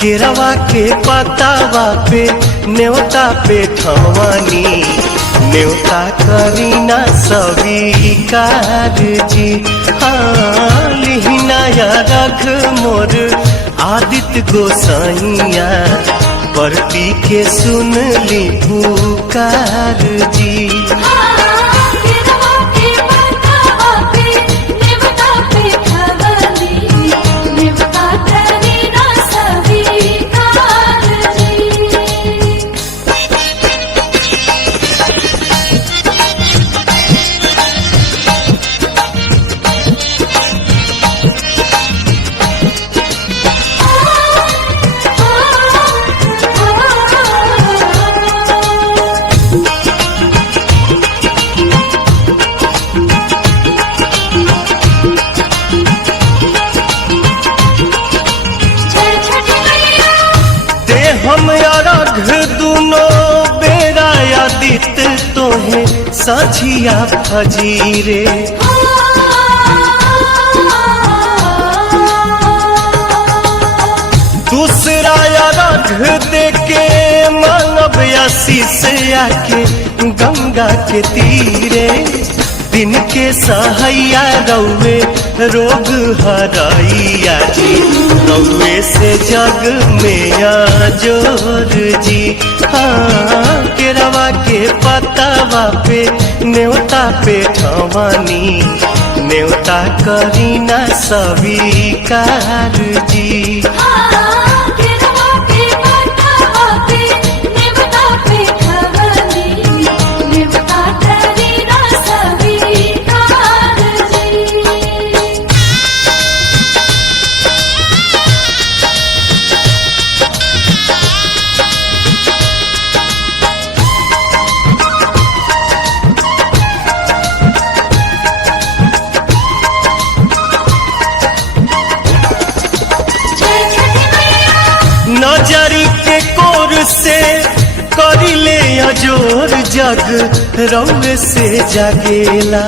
केरवा के पतावा पे न्योता पे ठवानी न्योता करीना स्वीकार जी। हाँ लिहिना या रघ मोर आदित्य गोसाइया परती के सुन ली पुकार जी। हम अरघ दुनो बेरा आदित्य तोहे सझिया फजीरे। दूसरा अरघ देके मानव आशीष आके गंगा के तीरे। दिन के सहैया रौवे रोग हरैया जी रौवे से जग में जोर जी। हाँ केरवा के पतावा पे न्योता पे ठवानी न्योता करीना स्वीकार जी। नजरी के कोर से करिले अजोर जग रौवे से जागेला।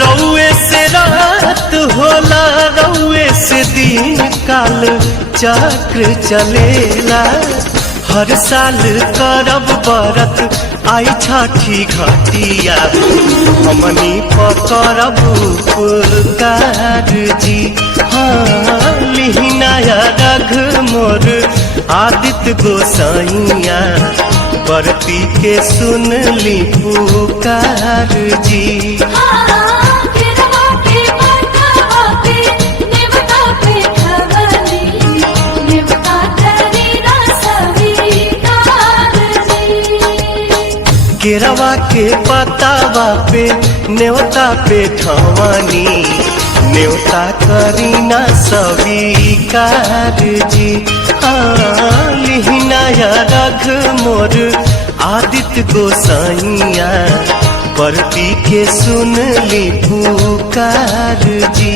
रौवे से रात होला रौवे से दिन काल चक्र चलेला। हर साल करब बरत आई छठी घटिया हमनी पकड़ब उपकार जी। हाँ लिहिना या रघ मोर आदित्य गोसाइया परती के सुन ली पुकार जी। केरवा के पतावा पे न्योता पे ठवानी न्योता करीना स्वीकार जी। हाँ लिहिना या रघ मोर आदित्य गोसाइया परती के सुन ली पुकार जी।